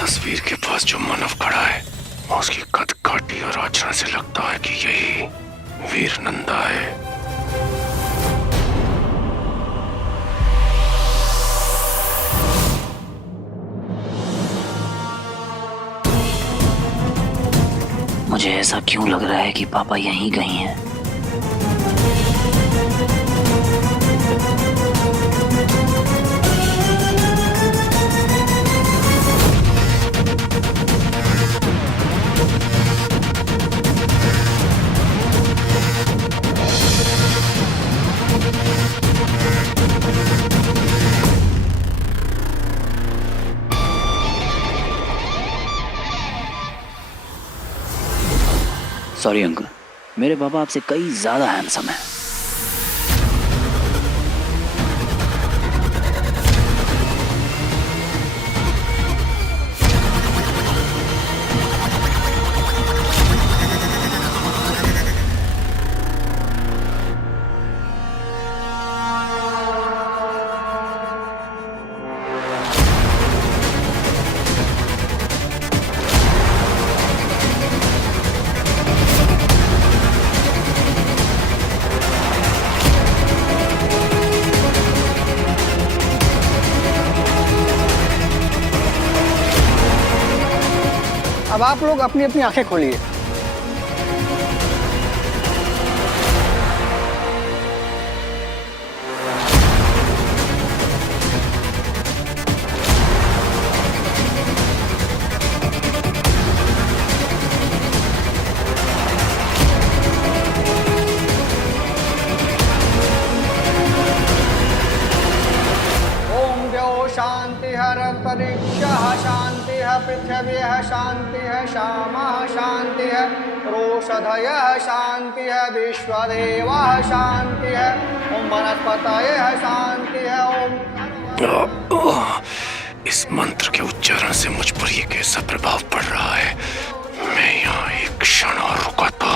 तस्वीर के पास जो मानव खड़ा है उसकी कद काठी और आचरण से लगता है कि यही वीर नंदा है। मुझे ऐसा क्यों लग रहा है कि पापा यहीं कहीं हैं। सॉरी अंकल, मेरे पापा आपसे कई ज्यादा हैंडसम हैं। अब आप लोग अपनी अपनी आंखें खोलिए। अंतरिक्षः शान्तिः पृथिव्यः शान्तिः श्यामः शान्तिः रोषधयः शान्तिः विश्वदेवः शान्तिः ॐ वनस्पतयः शान्तिः ॐ। इस मंत्र के उच्चारण से मुझ पर ये कैसा प्रभाव पड़ रहा है। मैं यहाँ एक क्षण और रुका तो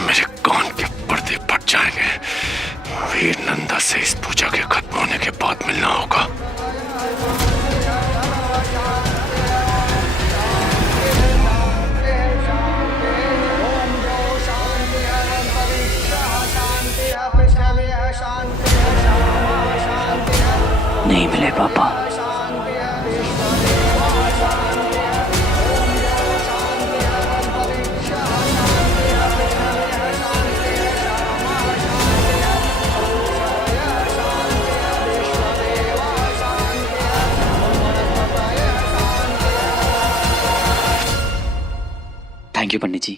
मेरे कान के पर्दे फट जाएंगे। वीर नंदा से इस पूजा के खत्म होने के बाद मिलना होगा। नहीं मिले पापा। थैंक यू पंडित जी।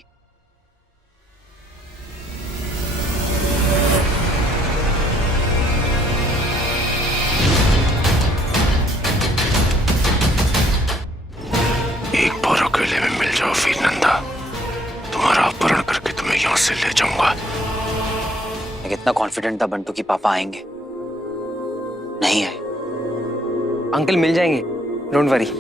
एक बार अकेले में मिल जाओ वीर नंदा, तुम्हारा अपहरण करके तुम्हें यहाँ से ले जाऊंगा। मैं कितना कॉन्फिडेंट था बंटू कि पापा आएंगे, नहीं आए। अंकल मिल जाएंगे, डोंट वरी।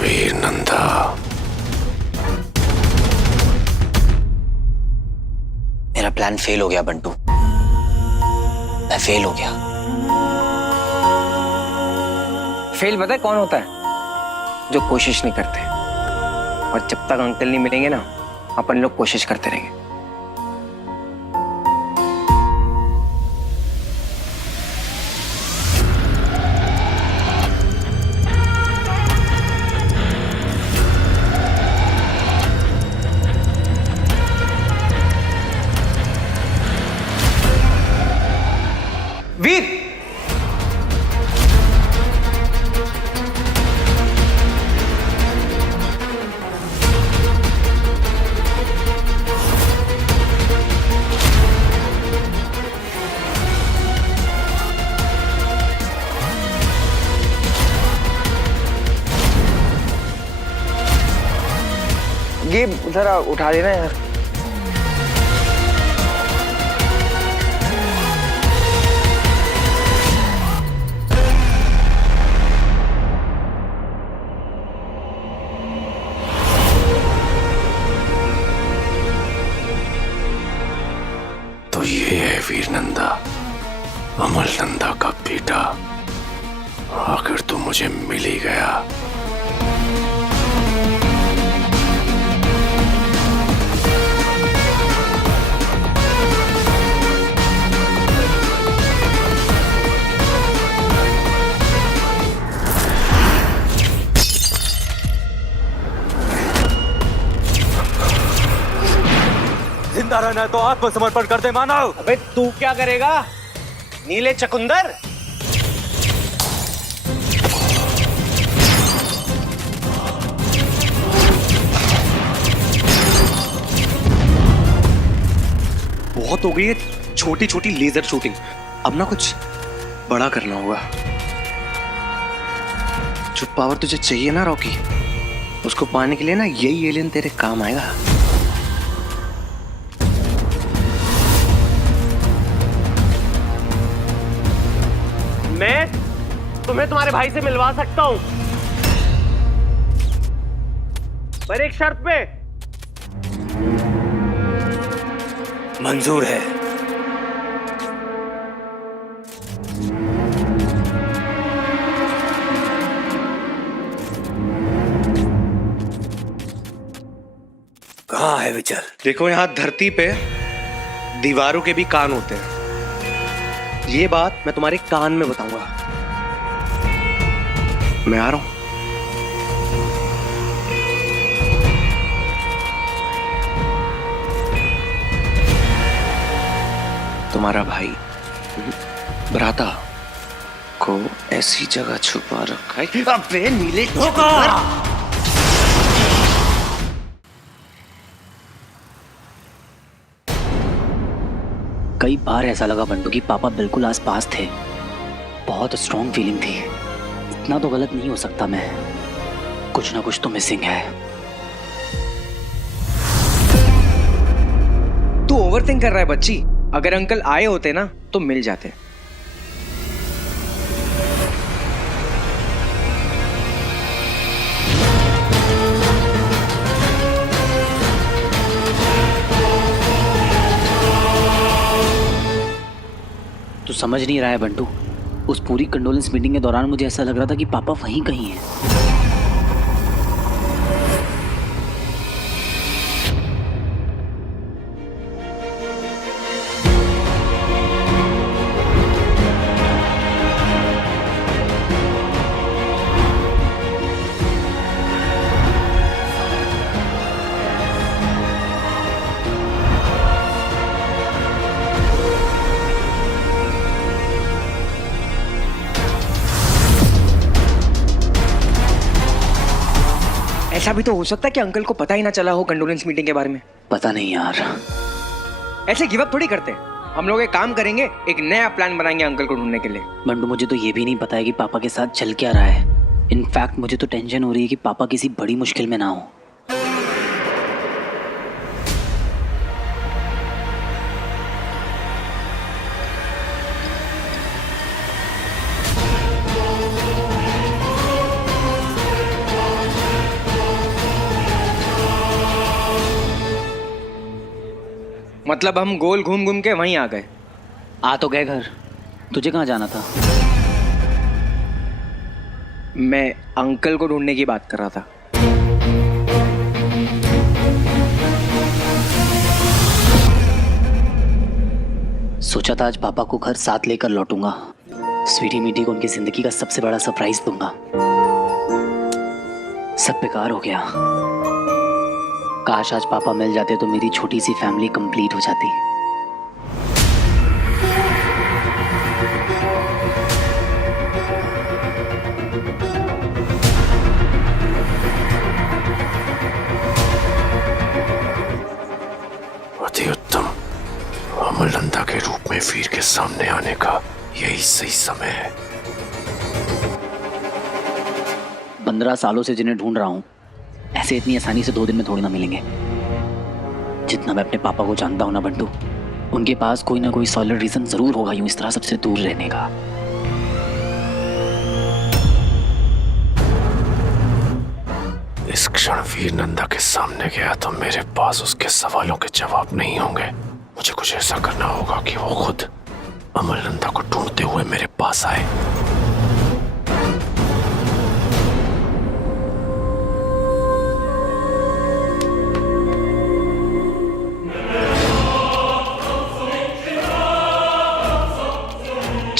वीर नंदा, मेरा प्लान फेल हो गया बंटू, मैं फेल हो गया। फेल पता है कौन होता है? जो कोशिश नहीं करते। और जब तक अंकल नहीं मिलेंगे ना, अपन लोग कोशिश करते रहेंगे। वीर, ये जरा उठा देना यार। तो ये है वीर नंदा, अमल नंदा का बेटा। आखिर तो मुझे मिल ही गया। जिंदा रहना है तो आत्मसमर्पण कर दे मानव। अबे तू क्या करेगा नीले चकुंदर? बहुत हो गई है छोटी छोटी लेजर शूटिंग, अब ना कुछ बड़ा करना होगा। जो पावर तुझे चाहिए ना रॉकी, उसको पाने के लिए ना यही एलियन तेरे काम आएगा। मैं तुम्हें तुम्हारे भाई से मिलवा सकता हूं, पर एक शर्त पे। मंजूर है। कहाँ है विचल? देखो यहाँ धरती पे दीवारों के भी कान होते हैं, ये बात मैं तुम्हारे कान में बताऊंगा। मैं आ रहा हूं। तुम्हारा भाई भ्राता को ऐसी जगह छुपा रखा है। अबे नीले कई बार ऐसा लगा बंटू कि पापा बिल्कुल आसपास थे। बहुत स्ट्रॉन्ग फीलिंग थी। इतना तो गलत नहीं हो सकता मैं, कुछ ना कुछ तो मिसिंग है। तू ओवरथिंक कर रहा है बच्ची। अगर अंकल आए होते ना तो मिल जाते। तू समझ नहीं रहा है बंटू, उस पूरी कंडोलेंस मीटिंग के दौरान मुझे ऐसा लग रहा था कि पापा वहीं कहीं हैं। ऐसा भी तो हो सकता है कि अंकल को पता ही ना चला हो कंडोलेंस मीटिंग के बारे में। पता नहीं यार। ऐसे गिव अप थोड़ी करते। हम लोग एक काम करेंगे, एक नया प्लान बनाएंगे अंकल को ढूंढने के लिए। बंटू मुझे तो ये भी नहीं पता है कि पापा के साथ चल क्या रहा है। इनफैक्ट मुझे तो टेंशन हो रही है कि पापा किसी बड़ी मुश्किल में ना हो। मतलब हम गोल घूम घूम के वहीं आ गए। आ तो गए घर, तुझे कहाँ जाना था? मैं अंकल को ढूंढने की बात कर रहा था। सोचा था आज पापा को घर साथ लेकर लौटूंगा। स्वीटी मीटी को उनकी जिंदगी का सबसे बड़ा सरप्राइज दूंगा। सब बेकार हो गया। काश आज पापा मिल जाते तो मेरी छोटी सी फैमिली कंप्लीट हो जाती। अति उत्तम। अमल नंदा के रूप में वीर के सामने आने का यही सही समय है। 15 सालों से जिन्हें ढूंढ रहा हूं, ऐसे से इतनी आसानी से 2 दिन में थोड़ी ना मिलेंगे। जितना मैं अपने पापा को जानता हूं ना बंटू, उनके पास कोई ना कोई सॉलिड रीजन जरूर होगा यूं इस तरह सबसे दूर रहने का। इस क्षण वीर नंदा के सामने गया तो मेरे पास उसके सवालों के जवाब नहीं होंगे। मुझे कुछ ऐसा करना होगा कि वो खुद अमल नंदा को ढूंढते हुए मेरे पास आए।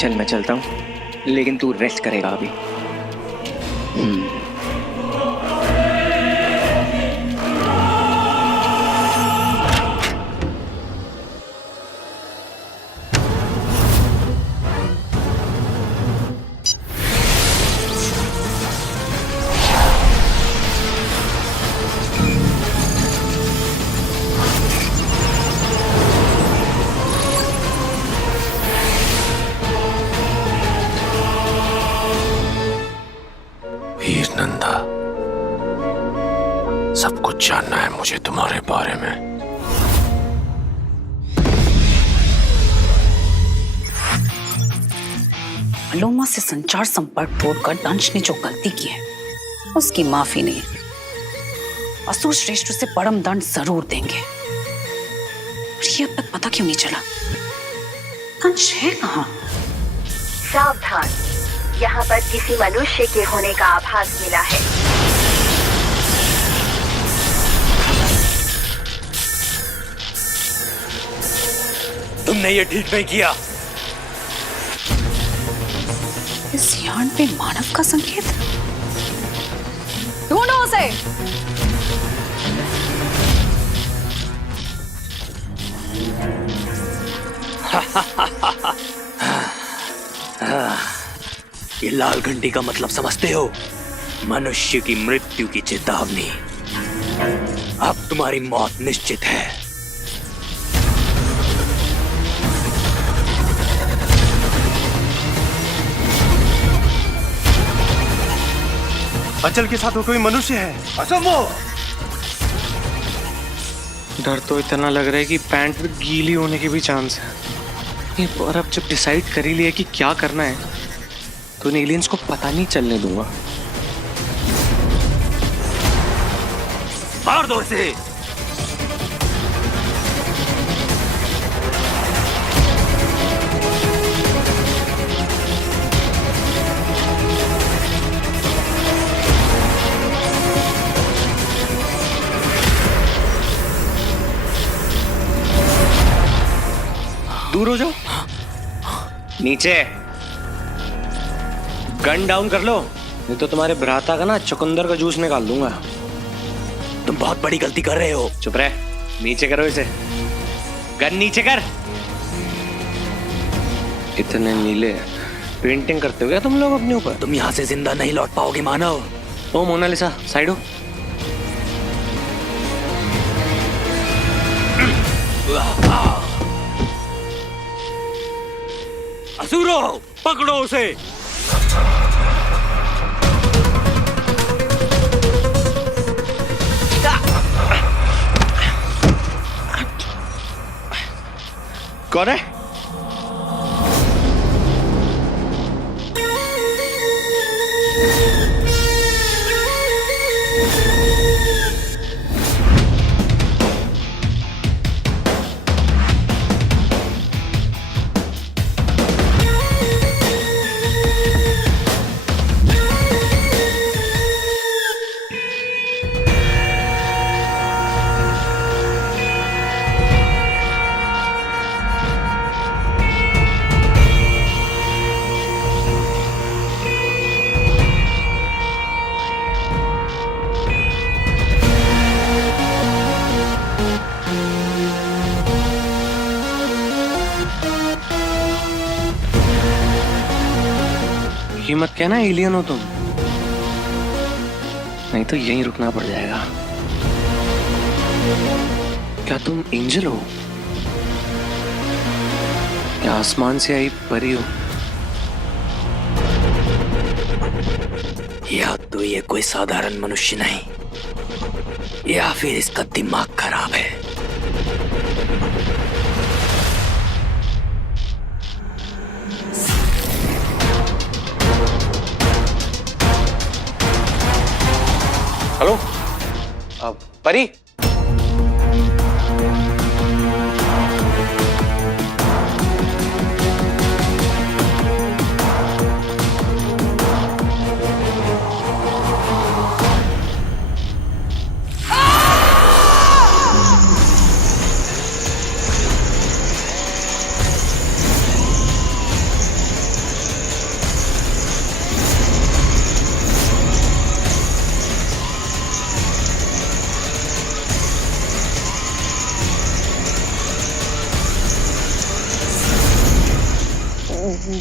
चल मैं चलता हूँ, लेकिन तू रेस्ट करेगा अभी। वीर नंदा, सब कुछ जानना है मुझे तुम्हारे बारे में। अलोमा से संचार संपर्क तोड़कर दंश ने जो गलती की है उसकी माफी नहीं। असुर श्रेष्ठ उसे परम दंड जरूर देंगे। और ये अब तक पता क्यों नहीं चला? दंश है कहाँ? सावधान, यहाँ पर किसी मनुष्य के होने का आभास मिला है। तुमने ये ठीक नहीं किया। इस यान पे मानव का संकेत। ढूंढो उसे। ये लाल घंटी का मतलब समझते हो? मनुष्य की मृत्यु की चेतावनी। अब तुम्हारी मौत निश्चित है। अंचल के साथ वो कोई मनुष्य है। असंभव। डर तो इतना लग रहा है कि पैंट में गीली होने के भी चांस है। ये पर अब जब डिसाइड कर ही लिया कि क्या करना है तो इन एलियंस को पता नहीं चलने दूंगा। मार दो इसे। दूर हो जाओ। नीचे गन डाउन कर लो, नहीं तो तुम्हारे भ्राता का ना चुकंदर का जूस निकाल दूंगा। तुम बहुत बड़ी गलती कर रहे हो। चुप रहे। नीचे करो इसे। गन नीचे कर। इतने नीले पेंटिंग करते हो क्या तुम लोग अपने ऊपर? तुम यहाँ से जिंदा नहीं लौट पाओगे मानव। ओ मोनालिसा, साइड हो। असुरो, पकड़ो उसे। कौन है? ये मत कहना एलियन हो तुम, नहीं तो यहीं रुकना पड़ जाएगा। क्या तुम एंजल हो या आसमान से आई परी हो? या तो ये कोई साधारण मनुष्य नहीं, या फिर इसका दिमाग खराब है। हेलो परी,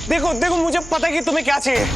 देखो देखो मुझे पता है कि तुम्हें क्या चाहिए।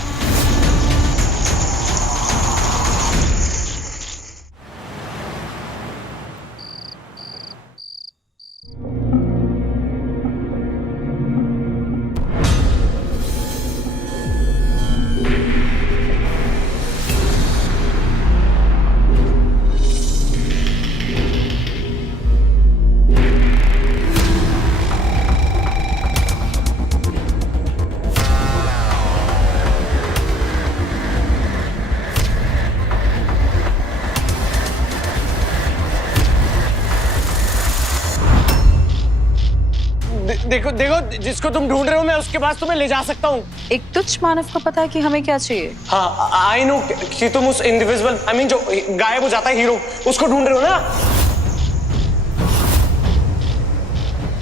देखो देखो जिसको तुम ढूंढ रहे हो मैं उसके पास तुम्हें ले जा सकता हूँ। एक तुच्छ मानव को पता है कि हमें क्या चाहिए। हाँ आई नो कि तुम उस इनविजिबल आई मीन जो गायब हो जाता है हीरो उसको ढूंढ रहे हो ना।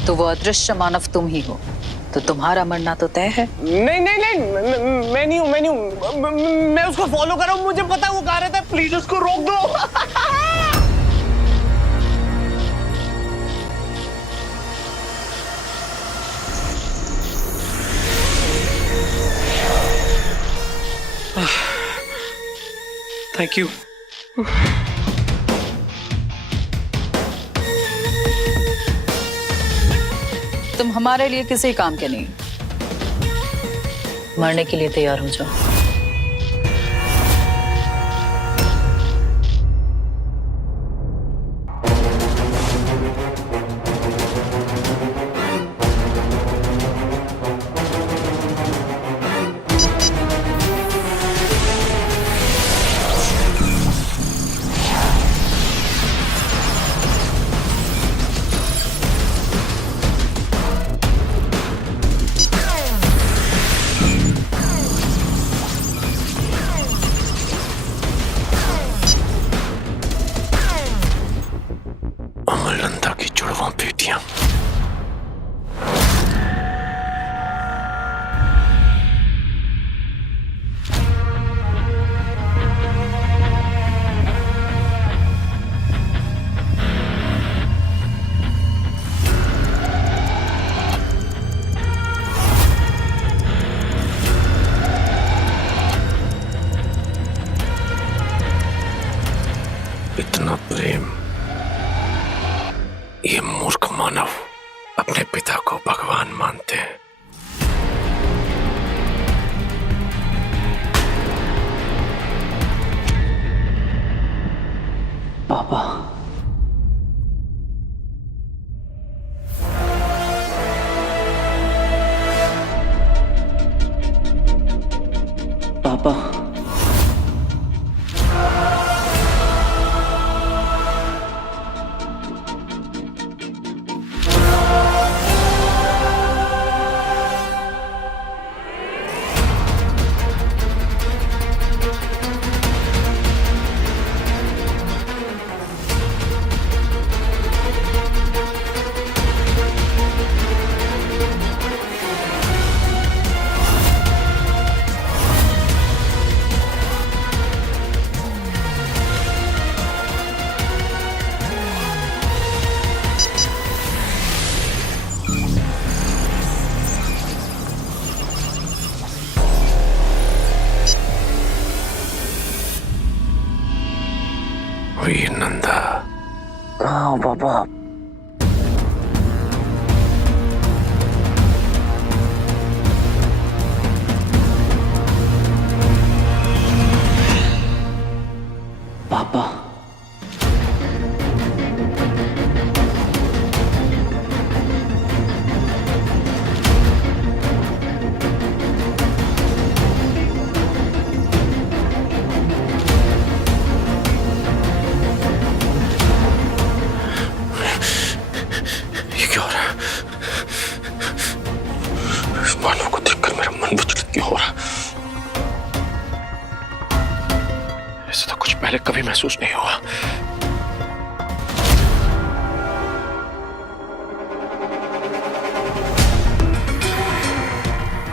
तो वो अदृश्य मानव तुम ही हो, तो तुम्हारा मरना तो तय है। नहीं नहीं नहीं मैं नहीं हूँ मैं उसको फॉलो कर रहा हूँ। मुझे पता है वो कहाँ रहता है, प्लीज उसको रोक दो। Thank you. तुम हमारे लिए किसी काम के नहीं, मरने के लिए तैयार हो जाओ। अमरनंदा की जुड़वा बेटियां। इतना प्रेम ये मूर्ख मानव अपने पिता को भगवान मानते हैं। पापा, पापा, वीर नंदा कहाँ हो पापा? पापा, पहले कभी महसूस नहीं हुआ।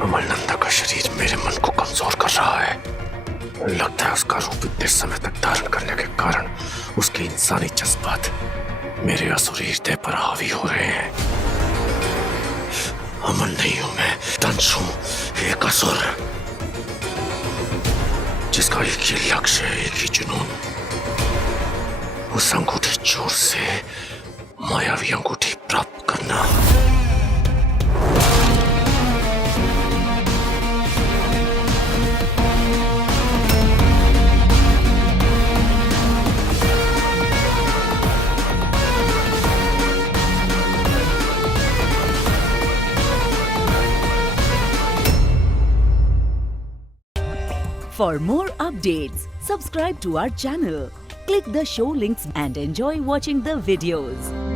अमरनंदा का शरीर मेरे मन को कमजोर कर रहा है। लगता है उसका रूप इतने समय तक धारण करने के कारण उसके इंसानी जज्बात मेरे असुरी हृदय पर हावी हो रहे हैं। अमन नहीं हूं मैं, दंश हूं, एक असुर जिसका एक ही लक्ष्य है, एक ही जुनून, उस अंगूठी चोर से मायावी अंगूठी प्राप्त करना। For more updates, subscribe to our channel, click the show links and enjoy watching the videos.